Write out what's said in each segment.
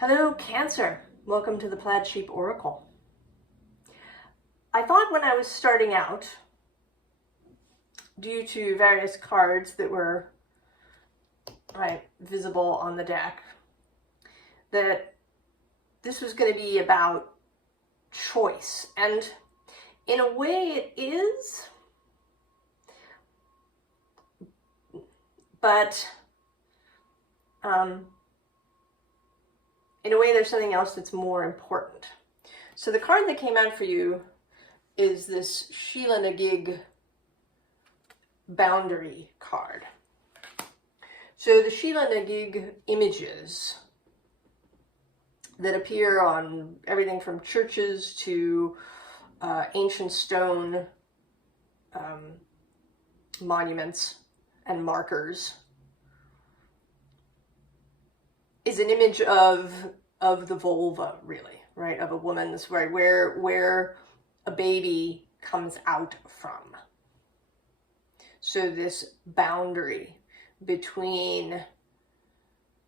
Hello, Cancer. Welcome to the Plaid Sheep Oracle. I thought when I was starting out, due to various cards that were visible on the deck, that this was going to be about choice. And in a way it is, but in a way there's something else that's more important. So the card that came out for you is this Sheila Nagig boundary card. So the Sheila Nagig images that appear on everything from churches to ancient stone monuments and markers is an image of the vulva, really, right? Of a woman's, right, where a baby comes out from. So this boundary between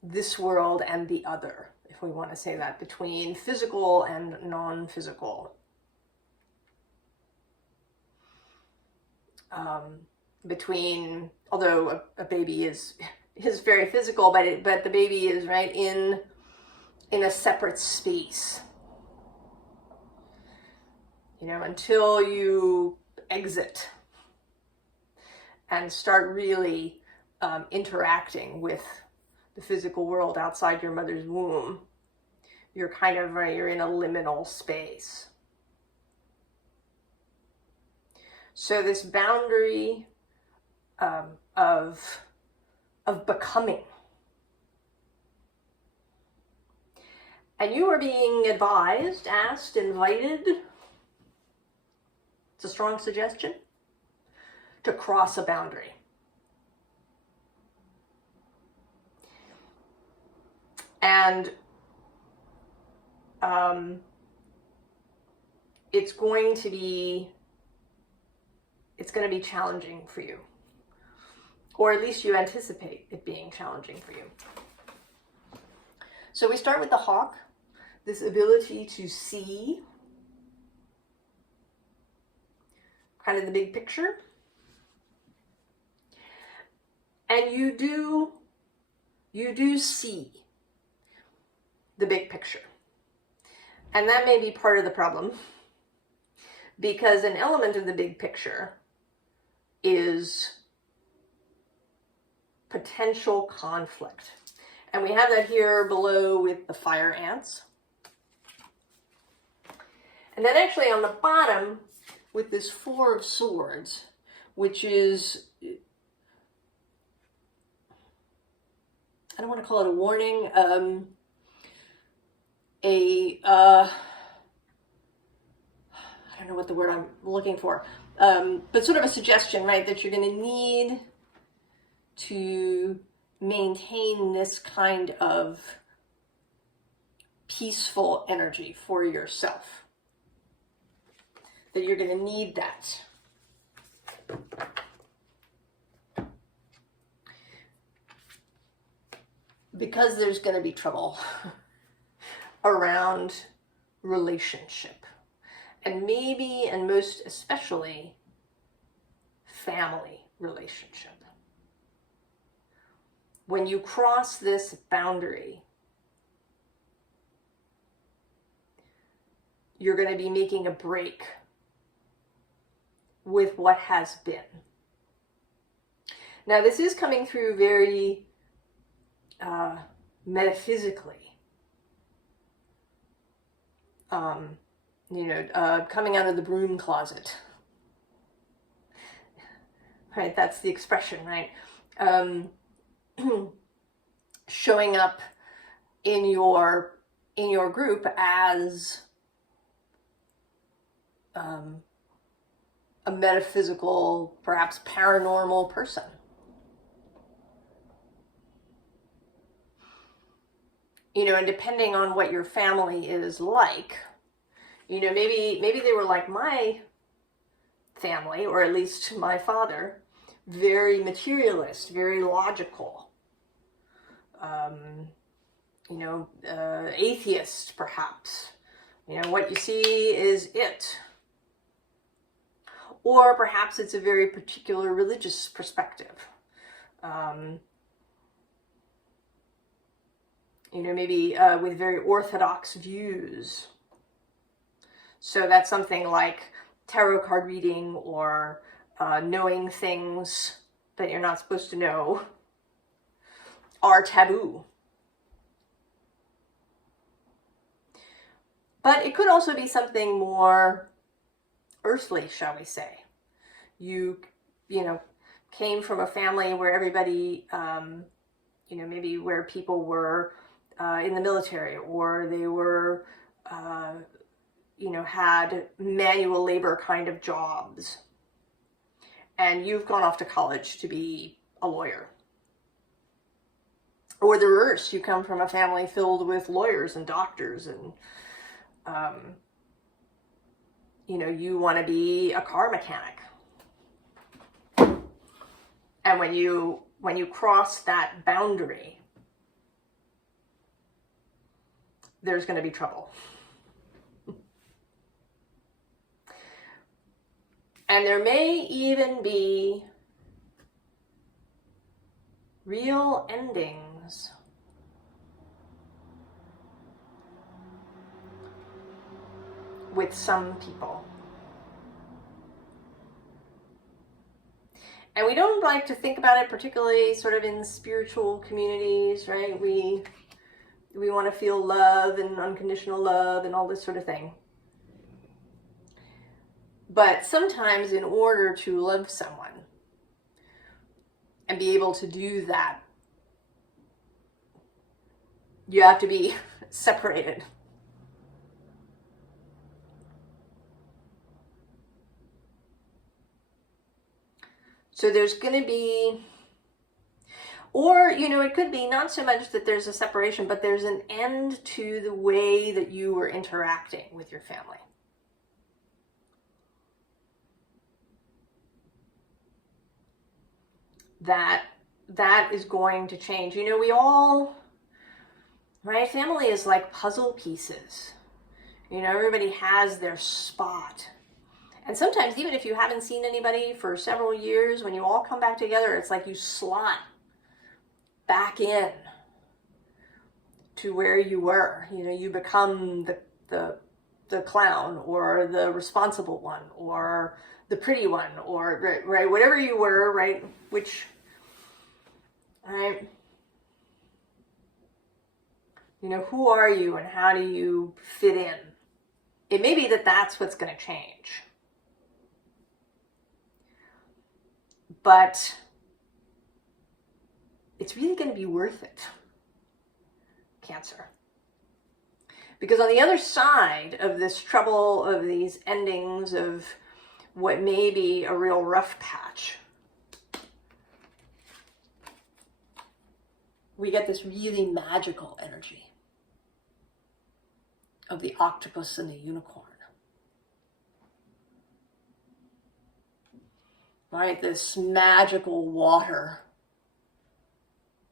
this world and the other, if we want to say that, between physical and non-physical. Between, although a baby is very physical, but the baby is right in a separate space, you know, until you exit and start really interacting with the physical world outside your mother's womb. You're kind of you're in a liminal space. So this boundary of becoming. And you are being advised, asked, invited, it's a strong suggestion, to cross a boundary. And it's going to be challenging for you. Or at least you anticipate it being challenging for you. So we start with the hawk, this ability to see kind of the big picture. And you do see the big picture. And that may be part of the problem, because an element of the big picture is potential conflict. And we have that here below with the fire ants. And then actually on the bottom with this Four of Swords, which is, I don't want to call it a warning, I don't know what the word I'm looking for, but sort of a suggestion, right, that you're going to need to maintain this kind of peaceful energy for yourself. That you're going to need that. Because there's going to be trouble around relationship. And maybe, and most especially, family relationship. When you cross this boundary, you're going to be making a break with what has been. Now, this is coming through very metaphysically. Coming out of the broom closet. Right, that's the expression, right? Showing up in your group as a metaphysical, perhaps paranormal person. You know, and depending on what your family is like, you know, maybe they were like my family, or at least my father, very materialist, very logical, atheist, perhaps. What you see is it. Or perhaps it's a very particular religious perspective. Maybe with very orthodox views. So that's something like tarot card reading, or knowing things that you're not supposed to know are taboo. But it could also be something more earthly, shall we say. You came from a family where everybody, maybe where people were in the military, or they were, had manual labor kind of jobs. And you've gone off to college to be a lawyer. Or the reverse, you come from a family filled with lawyers and doctors, and you want to be a car mechanic. And when you cross that boundary, there's going to be trouble. And there may even be real endings. With some people. And we don't like to think about it, particularly sort of in spiritual communities, right? We want to feel love and unconditional love and all this sort of thing. But sometimes in order to love someone and be able to do that, you have to be separated. So there's going to be, or, it could be not so much that there's a separation, but there's an end to the way that you were interacting with your family. That is going to change. We all, right? Family is like puzzle pieces. Everybody has their spot. And sometimes, even if you haven't seen anybody for several years, when you all come back together, it's like you slot back in to where you were. You become the clown, or the responsible one, or the pretty one, or right, whatever you were, right? Which, right? Who are you and how do you fit in? It may be that that's what's going to change. But it's really going to be worth it, Cancer. Because on the other side of this trouble, of these endings, of what may be a real rough patch, we get this really magical energy of the octopus and the unicorn. Right? This magical water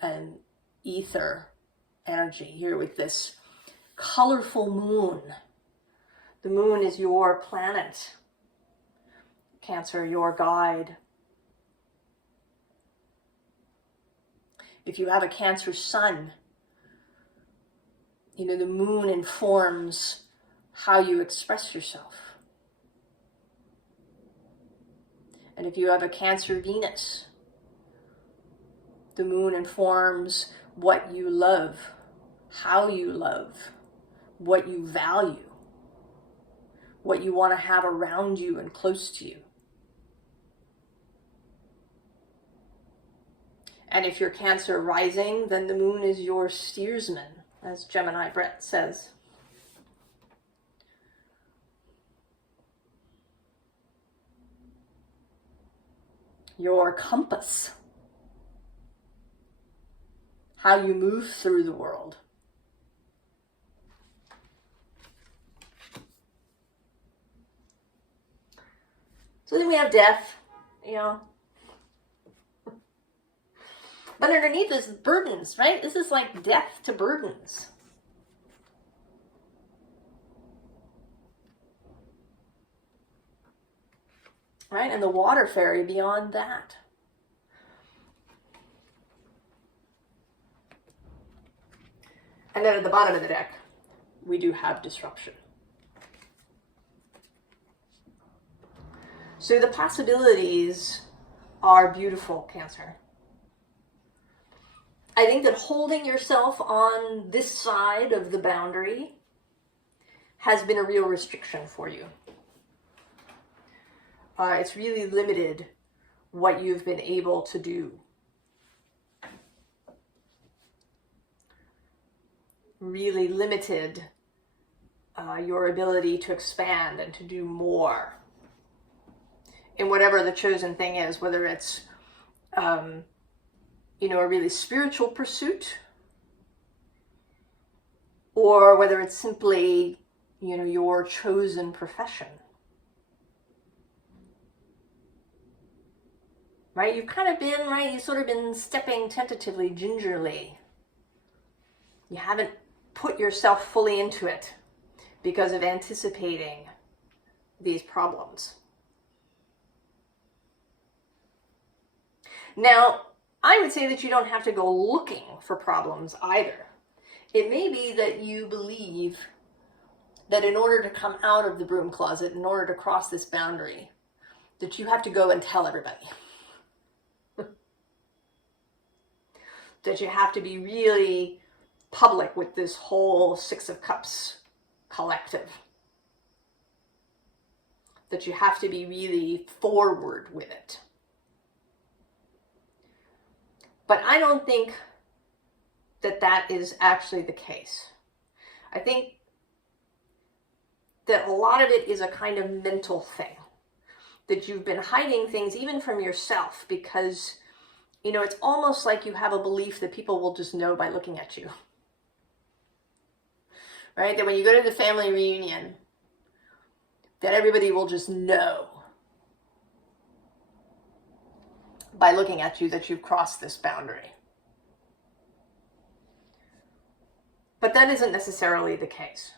and ether energy here with this colorful moon. The moon is your planet, Cancer, your guide. If you have a Cancer sun, the moon informs how you express yourself. And if you have a Cancer Venus, the moon informs what you love, how you love, what you value, what you want to have around you and close to you. And if you're Cancer rising, then the moon is your steersman, as Gemini Brett says. Your compass. How you move through the world. So then we have death, But underneath is burdens, right? This is like death to burdens. Right? And the water fairy beyond that. And then at the bottom of the deck, we do have disruption. So the possibilities are beautiful, Cancer. I think that holding yourself on this side of the boundary has been a real restriction for you. It's really limited what you've been able to do. Really limited your ability to expand and to do more in whatever the chosen thing is, whether it's a really spiritual pursuit, or whether it's simply, your chosen profession. Right? You've kind of been, right? You've sort of been stepping tentatively, gingerly. You haven't put yourself fully into it because of anticipating these problems. Now, I would say that you don't have to go looking for problems either. It may be that you believe that in order to come out of the broom closet, in order to cross this boundary, that you have to go and tell everybody. That you have to be really public with this whole Six of Cups collective. That you have to be really forward with it. But I don't think that that is actually the case. I think that a lot of it is a kind of mental thing. That you've been hiding things even from yourself because, it's almost like you have a belief that people will just know by looking at you. Right? That when you go to the family reunion, that everybody will just know by looking at you that you've crossed this boundary. But that isn't necessarily the case.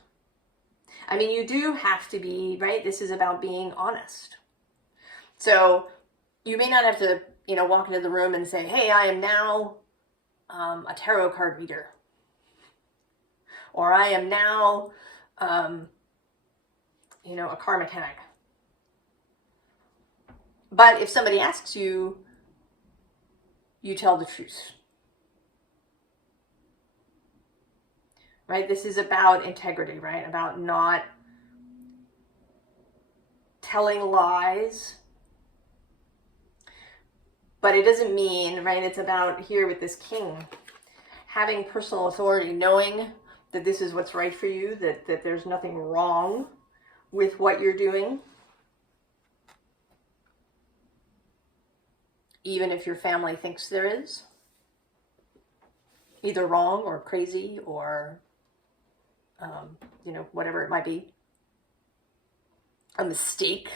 I mean, you do have to be, right? This is about being honest. So you may not have to, walk into the room and say, hey, I am now a tarot card reader. Or I am now, a car mechanic. But if somebody asks you, you tell the truth. Right? This is about integrity, right? About not telling lies. But it doesn't mean, right? It's about here with this king, having personal authority, knowing that this is what's right for you, that there's nothing wrong with what you're doing. Even if your family thinks there is. Either wrong or crazy or, whatever it might be. A mistake.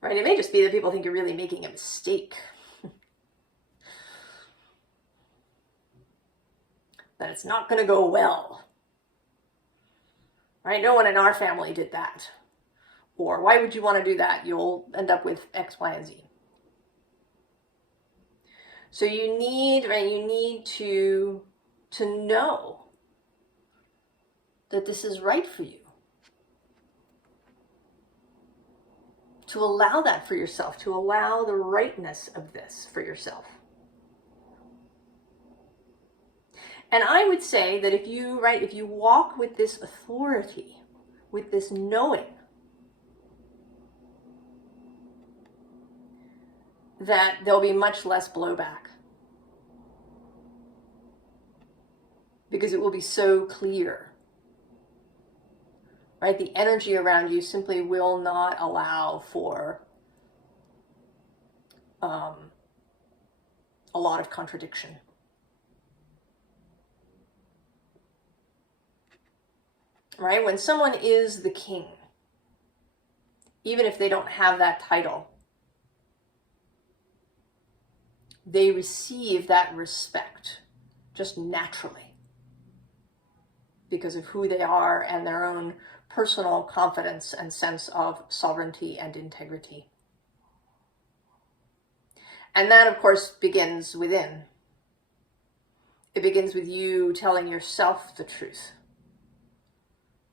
Right? It may just be that people think you're really making a mistake. That it's not going to go well. Right? No one in our family did that. Or why would you want to do that? You'll end up with X, Y, and Z. So you need, right? You need to know that this is right for you. To allow that for yourself, to allow the rightness of this for yourself. And I would say that if you walk with this authority, with this knowing, that there'll be much less blowback. Because it will be so clear. Right? The energy around you simply will not allow for a lot of contradiction. Right? When someone is the king, even if they don't have that title, they receive that respect just naturally because of who they are and their own personal confidence and sense of sovereignty and integrity. And that, of course, begins within. It begins with you telling yourself the truth.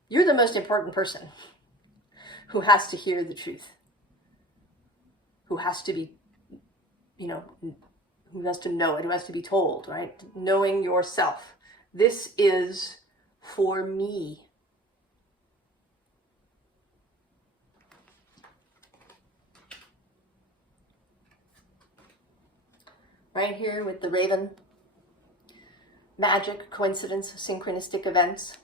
You're the most important person who has to hear the truth, who has to be, who has to know it, who has to be told, right? Knowing yourself. This is for me. Right here with the raven. Magic, coincidence, synchronistic events.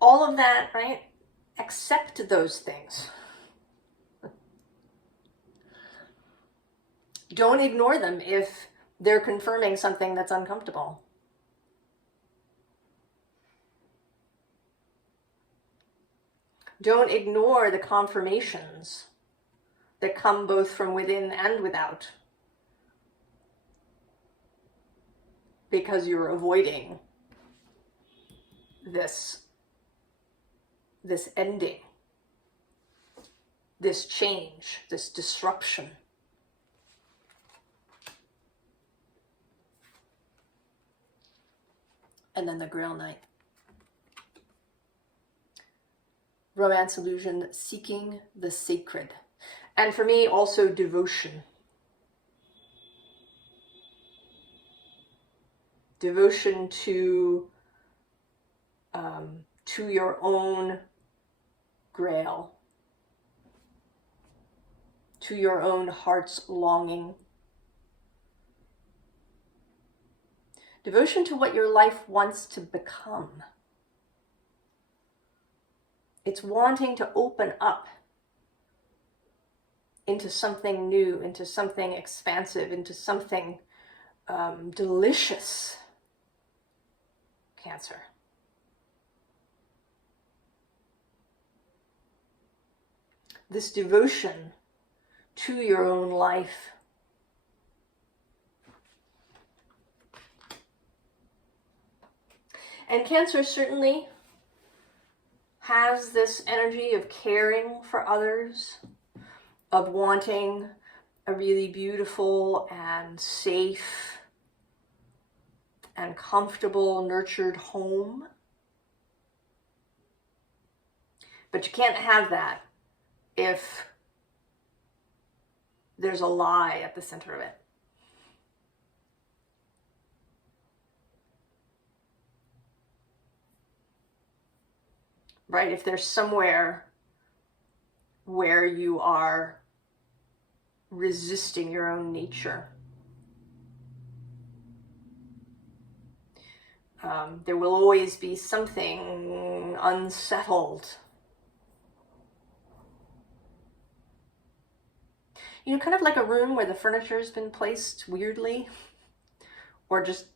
All of that, right? Accept those things. Don't ignore them if they're confirming something that's uncomfortable. Don't ignore the confirmations that come both from within and without, because you're avoiding this ending, this change, this disruption. And then the Grail Knight. Romance illusion, seeking the sacred. And for me, also devotion. Devotion to your own grail, to your own heart's longing. Devotion to what your life wants to become. It's wanting to open up into something new, into something expansive, into something delicious. Cancer. This devotion to your own life. And Cancer certainly has this energy of caring for others, of wanting a really beautiful and safe and comfortable, nurtured home. But you can't have that if there's a lie at the center of it. Right? If there's somewhere where you are resisting your own nature, there will always be something unsettled. Kind of like a room where the furniture has been placed weirdly or just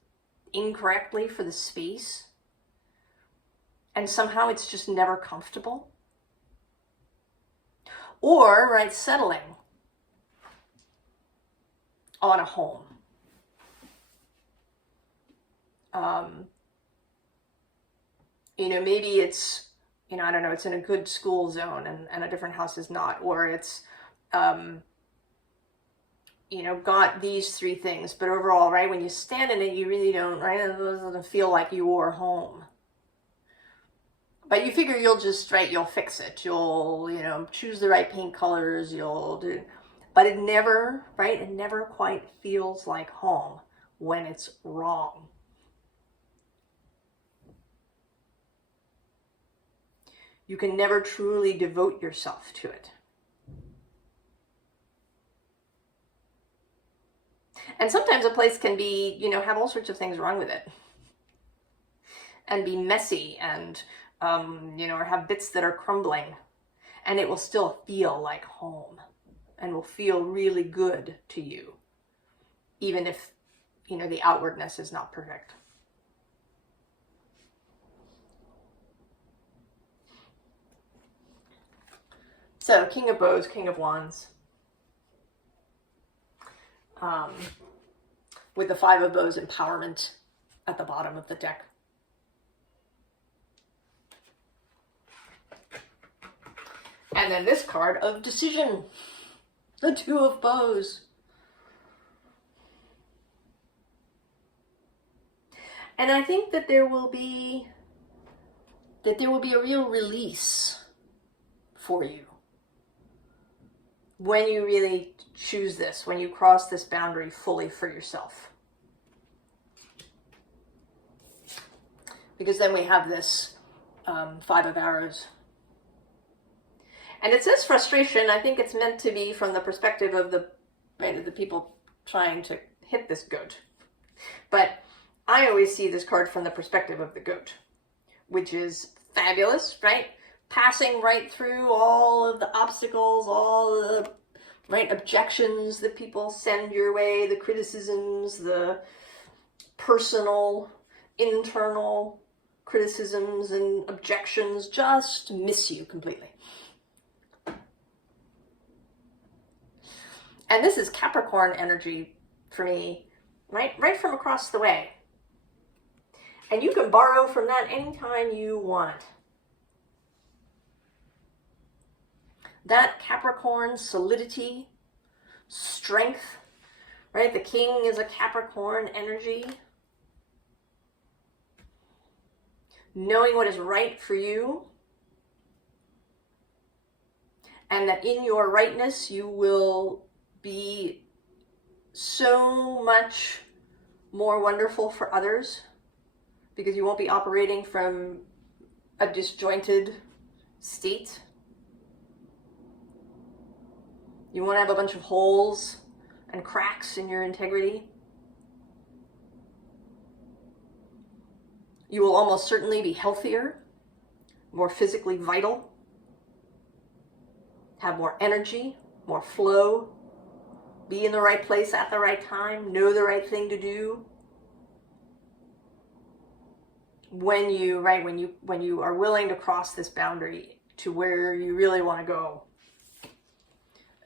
incorrectly for the space. And somehow it's just never comfortable. Or, right, settling on a home. Maybe it's, I don't know, it's in a good school zone and a different house is not. Or it's, got these three things. But overall, right, when you stand in it, you really don't, right, it doesn't feel like your home. But you figure you'll fix it. You'll, choose the right paint colors, but it never quite feels like home when it's wrong. You can never truly devote yourself to it. And sometimes a place can be, have all sorts of things wrong with it. And be messy and or have bits that are crumbling, and it will still feel like home and will feel really good to you, even if, the outwardness is not perfect. So, King of Bows, King of Wands. with the Five of Bows empowerment at the bottom of the deck. And then this card of decision, the Two of Bows. And I think that there will be a real release for you when you really choose this, when you cross this boundary fully for yourself. Because then we have this Five of Arrows. And it says frustration. I think it's meant to be from the perspective of the people trying to hit this goat. But I always see this card from the perspective of the goat, which is fabulous, right? Passing right through all of the obstacles, all the objections that people send your way, the criticisms, the personal, internal criticisms and objections just miss you completely. And this is Capricorn energy for me, right from across the way. And you can borrow from that anytime you want. That Capricorn solidity, strength, right? The King is a Capricorn energy. Knowing what is right for you. And that in your rightness you will be so much more wonderful for others, because you won't be operating from a disjointed state. You won't have a bunch of holes and cracks in your integrity. You will almost certainly be healthier, more physically vital, have more energy, more flow, be in the right place at the right time, know the right thing to do. When you are willing to cross this boundary to where you really want to go.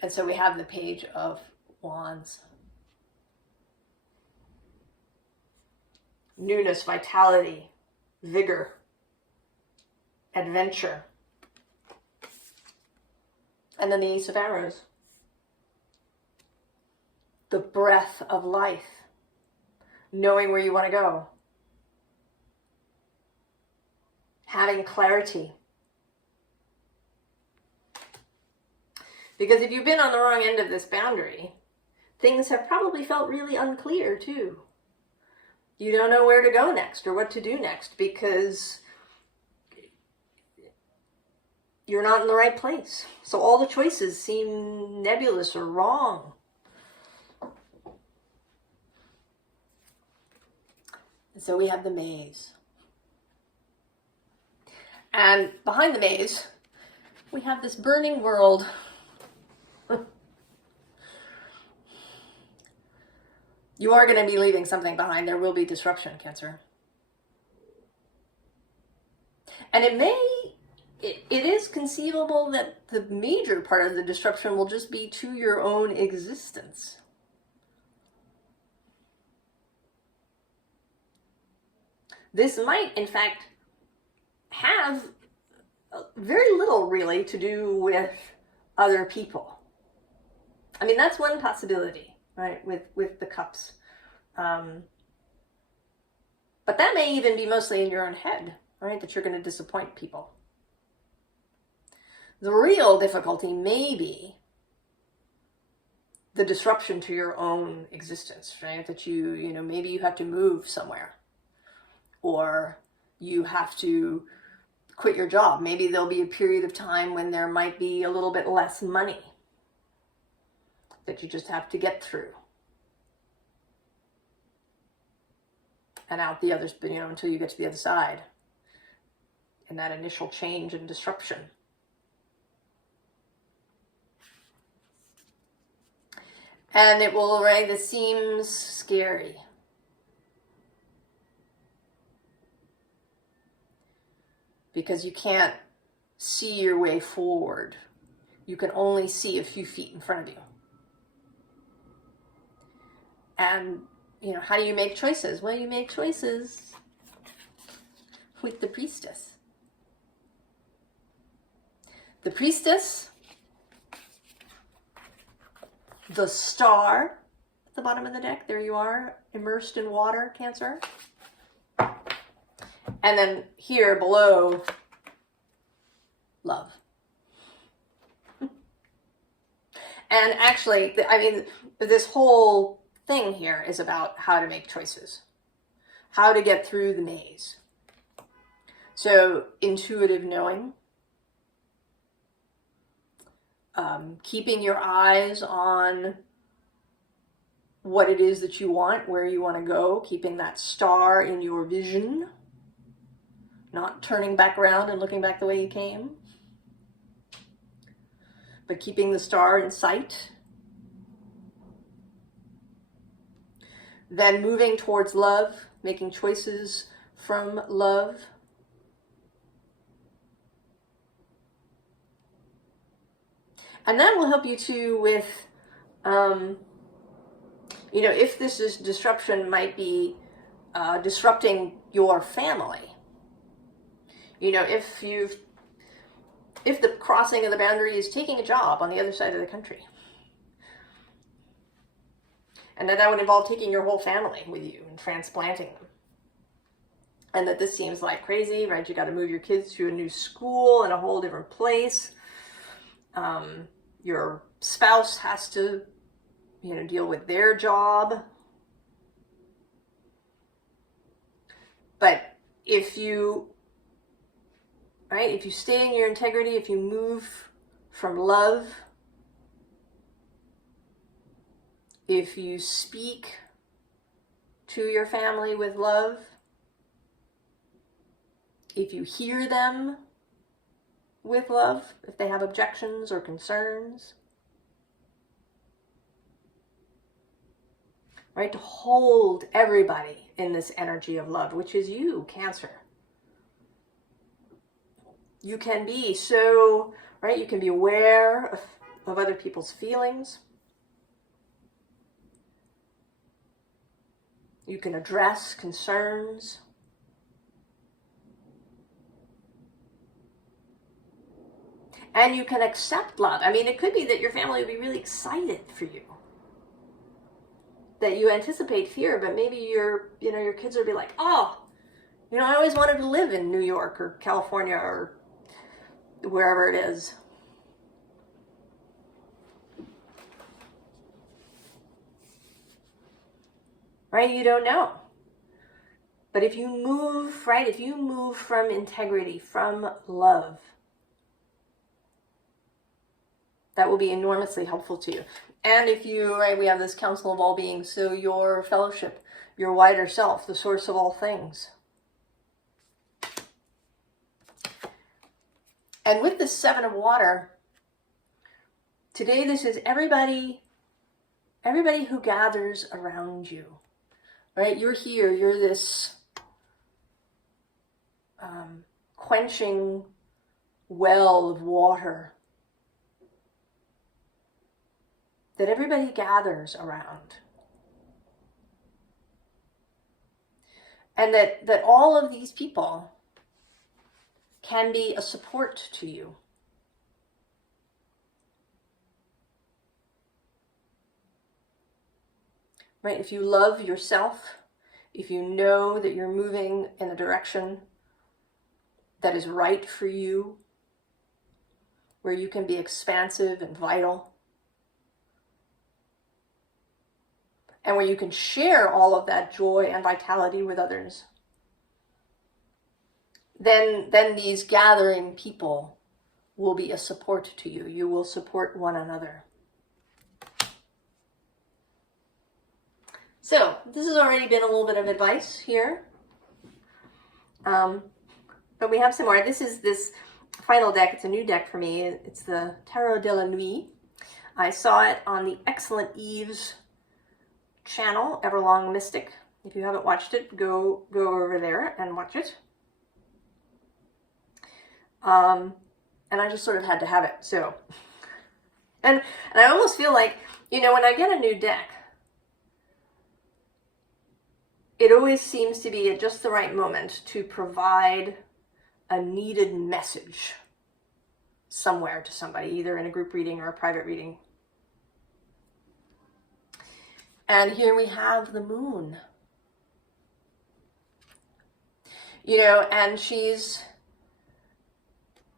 And so we have the Page of Wands. Newness, vitality, vigor, adventure. And then the Ace of Arrows. The breath of life. Knowing where you want to go. Having clarity. Because if you've been on the wrong end of this boundary, things have probably felt really unclear too. You don't know where to go next or what to do next because you're not in the right place. So all the choices seem nebulous or wrong. And so we have the maze. And behind the maze, we have this burning world. You are going to be leaving something behind. There will be disruption, Cancer. And it is conceivable that the major part of the disruption will just be to your own existence. This might, in fact, have very little really to do with other people. I mean, that's one possibility, right, with the cups. But that may even be mostly in your own head, right, that you're going to disappoint people. The real difficulty may be the disruption to your own existence, right, that maybe you have to move somewhere, or you have to quit your job. Maybe there'll be a period of time when there might be a little bit less money that you just have to get through. And out the others, until you get to the other side. And that initial change and disruption. And it will, right, this seems scary. Because you can't see your way forward. You can only see a few feet in front of you. And, you know, how do you make choices? Well, you make choices with the priestess. The priestess, the star at the bottom of the deck, there you are, immersed in water, Cancer. And then here below, love. And actually, I mean, this whole thing here is about how to make choices, how to get through the maze. So intuitive knowing, keeping your eyes on what it is that you want, where you want to go, keeping that star in your vision, not turning back around and looking back the way you came, but keeping the star in sight. Then moving towards love, making choices from love. And that will help you too with, you know, if this is disruption, might be disrupting your family. You know, if the crossing of the boundary is taking a job on the other side of the country, and that would involve taking your whole family with you and transplanting them. And that this seems like crazy, right? You got to move your kids to a new school in a whole different place. Your spouse has to, you know, deal with their job. But if you, right, if you stay in your integrity, if you move from love, if you speak to your family with love, if you hear them with love, if they have objections or concerns, right, to hold everybody in this energy of love, which is you, Cancer. You can be so, right, you can be aware of other people's feelings. You can address concerns. And you can accept love. I mean, it could be that your family would be really excited for you. That you anticipate fear, but maybe your kids would be like, oh, you know, I always wanted to live in New York or California or wherever it is. Right? You don't know. But if you move, right, if you move from integrity, from love, that will be enormously helpful to you. And if you, right, we have this council of all beings, so your fellowship, your wider self, the source of all things. And with the Seven of Water, today this is everybody who gathers around you, right? You're here, you're this quenching well of water that everybody gathers around. And that all of these people can be a support to you. Right? If you love yourself, if you know that you're moving in a direction that is right for you, where you can be expansive and vital, and where you can share all of that joy and vitality with others, then these gathering people will be a support to you. You will support one another. So this has already been a little bit of advice here. But we have some more. This is this final deck. It's a new deck for me. It's the Tarot de la Nuit. I saw it on the Excellent Eve's channel, Everlong Mystic. If you haven't watched it, go over there and watch it. And I just sort of had to have it. So, and I almost feel like, you know, when I get a new deck, it always seems to be at just the right moment to provide a needed message somewhere to somebody, either in a group reading or a private reading. And here we have the moon. You know, and she's,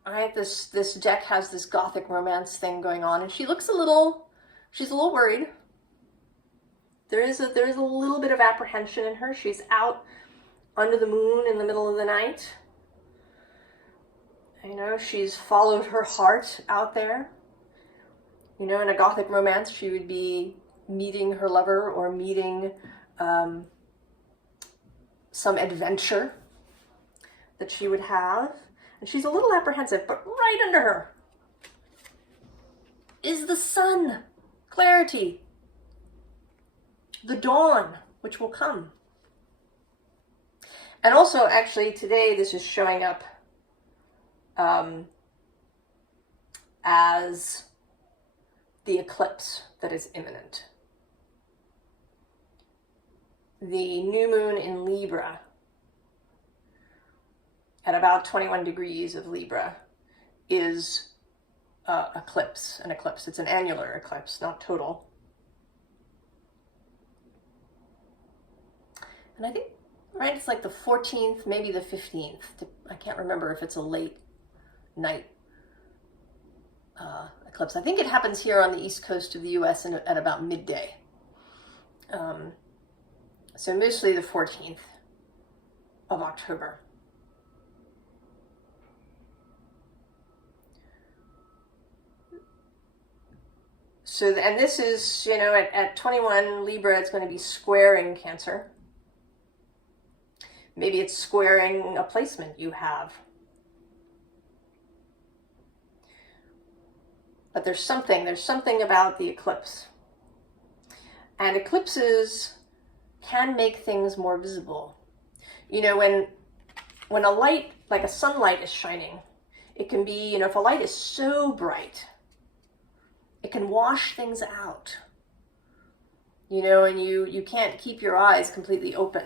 right, this deck has this gothic romance thing going on, and she looks she's a little worried. There is a little bit of apprehension in her. She's out under the moon in the middle of the night. You know, she's followed her heart out there. You know, in a gothic romance, she would be meeting her lover or meeting some adventure that she would have. And she's a little apprehensive, but right under her is the sun, clarity, the dawn, which will come. And also, actually, today this is showing up as the eclipse that is imminent. The new moon in Libra at about 21 degrees of Libra is an eclipse. It's an annular eclipse, not total. And I think, right, it's like the 14th, maybe the 15th. I can't remember if it's a late night eclipse. I think it happens here on the east coast of the US at about midday. So mostly the 14th of October. So, and this is, you know, at 21 Libra, it's going to be squaring Cancer. Maybe it's squaring a placement you have. But there's something about the eclipse. And eclipses can make things more visible. You know, when a light, like a sunlight, is shining, it can be, you know, if a light is so bright, it can wash things out. You know, and you can't keep your eyes completely open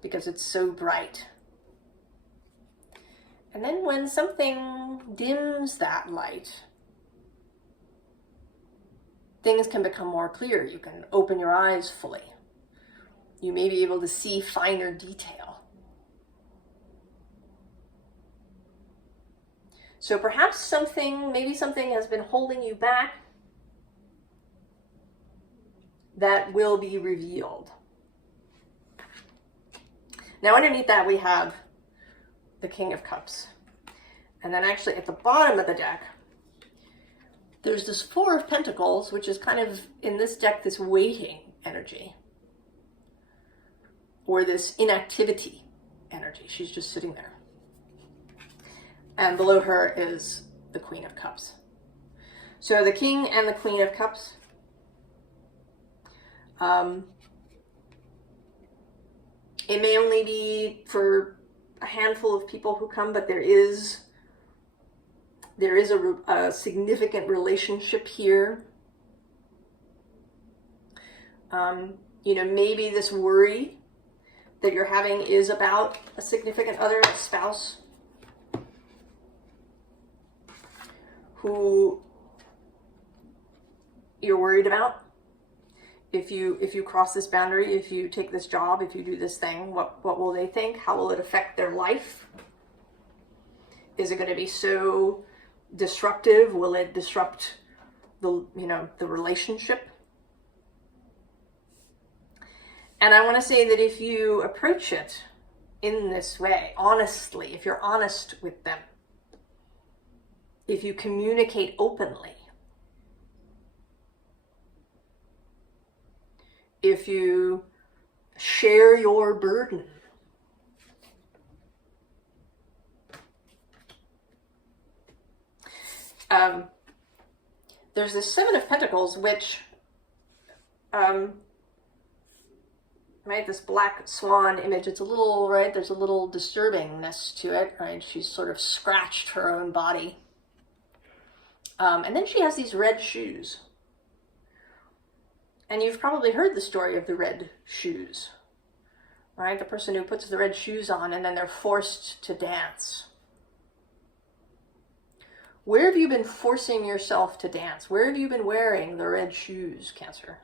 because it's so bright. And then when something dims that light, things can become more clear. You can open your eyes fully. You may be able to see finer detail. So perhaps maybe something has been holding you back that will be revealed. Now underneath that we have the King of Cups. And then actually at the bottom of the deck, there's this Four of Pentacles, which is kind of, in this deck, this waiting energy. Or this inactivity energy. She's just sitting there. And below her is the Queen of Cups. So the King and the Queen of Cups. It may only be for a handful of people who come, but there is a significant relationship here. You know, maybe this worry that you're having is about a significant other, a spouse, who you're worried about. If you cross this boundary, if you take this job, if you do this thing, what will they think? How will it affect their life? Is it going to be so disruptive? Will it disrupt the relationship? And I want to say that if you approach it in this way, honestly, if you're honest with them, if you communicate openly, if you share your burden, there's this Seven of Pentacles, which, right, this black swan image, it's a little, right, there's a little disturbingness to it, right? She's sort of scratched her own body. And then she has these red shoes. And you've probably heard the story of the red shoes. right? The person who puts the red shoes on and then they're forced to dance. Where have you been forcing yourself to dance? Where have you been wearing the red shoes, Cancer?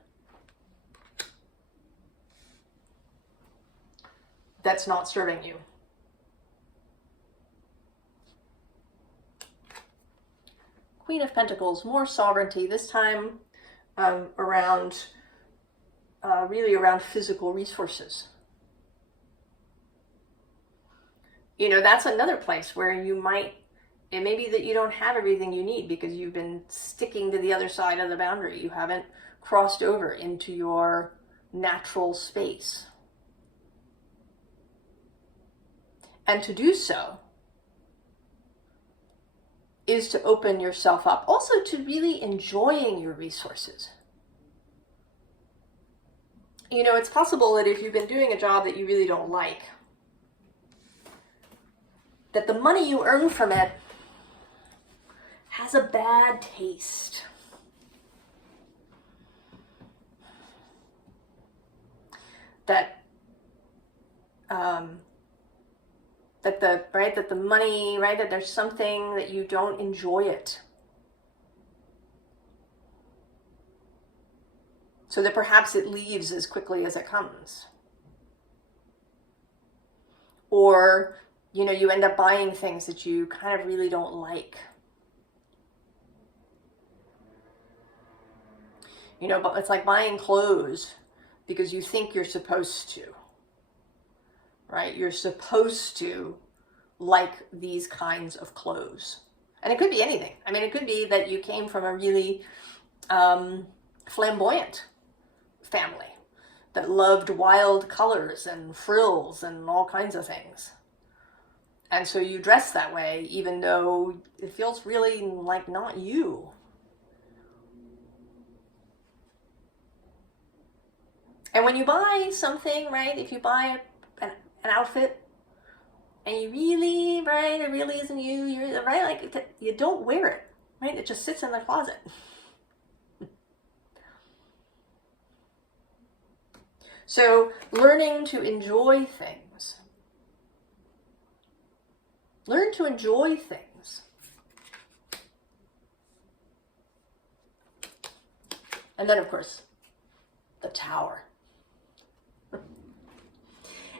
That's not serving you. Queen of Pentacles, more sovereignty, this time really around physical resources. You know, that's another place where you might, it may be that you don't have everything you need because you've been sticking to the other side of the boundary. You haven't crossed over into your natural space. And to do so is to open yourself up, also to really enjoying your resources. You know, it's possible that if you've been doing a job that you really don't like, that the money you earn from it has a bad taste. That the money, right, that there's something that you don't enjoy it. So that perhaps it leaves as quickly as it comes. Or, you know, you end up buying things that you kind of really don't like. You know, but it's like buying clothes because you think you're supposed to. Right? You're supposed to like these kinds of clothes. And it could be anything. I mean, it could be that you came from a really flamboyant family that loved wild colors and frills and all kinds of things. And so you dress that way even though it feels really like not you. And when you buy something, right, if you buy an outfit and you really, right, it really isn't you, you're right, like you don't wear it, right? It just sits in the closet. So learning to enjoy things. Learn to enjoy things. And then, of course, the Tower.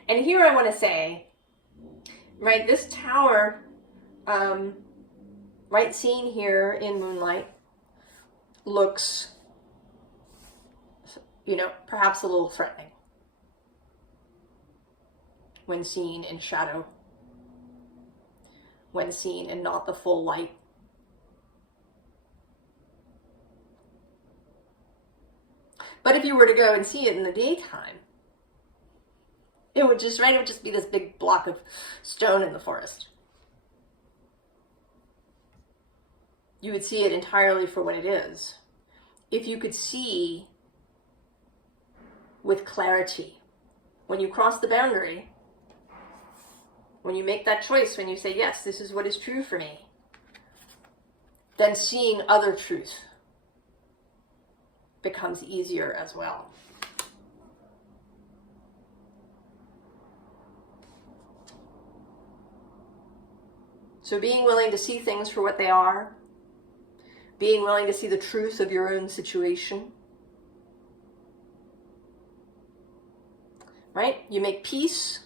And here I want to say, right, this Tower, right, seen here in moonlight, looks, you know, perhaps a little threatening when seen in shadow, when seen in not the full light. But if you were to go and see it in the daytime, it would just, right, it would just be this big block of stone in the forest. You would see it entirely for what it is. If you could see with clarity, when you cross the boundary, when you make that choice, when you say, yes, this is what is true for me, then seeing other truth becomes easier as well. So being willing to see things for what they are, being willing to see the truth of your own situation, right? You make peace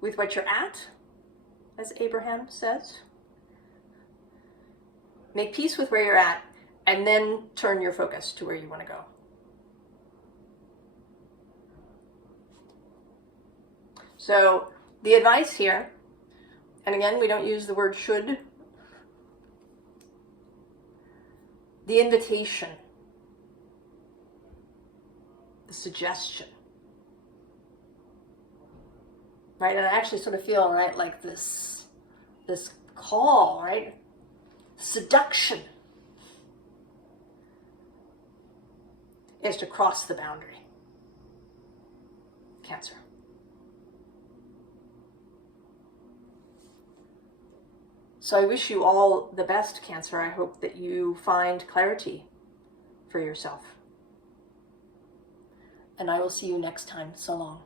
with what you're at, as Abraham says. Make peace with where you're at, and then turn your focus to where you want to go. So the advice here, and again, we don't use the word should, the invitation, the suggestion, right? And I actually sort of feel, right, like this call, right? Seduction is to cross the boundary. Cancer. So I wish you all the best, Cancer. I hope that you find clarity for yourself. And I will see you next time. So long.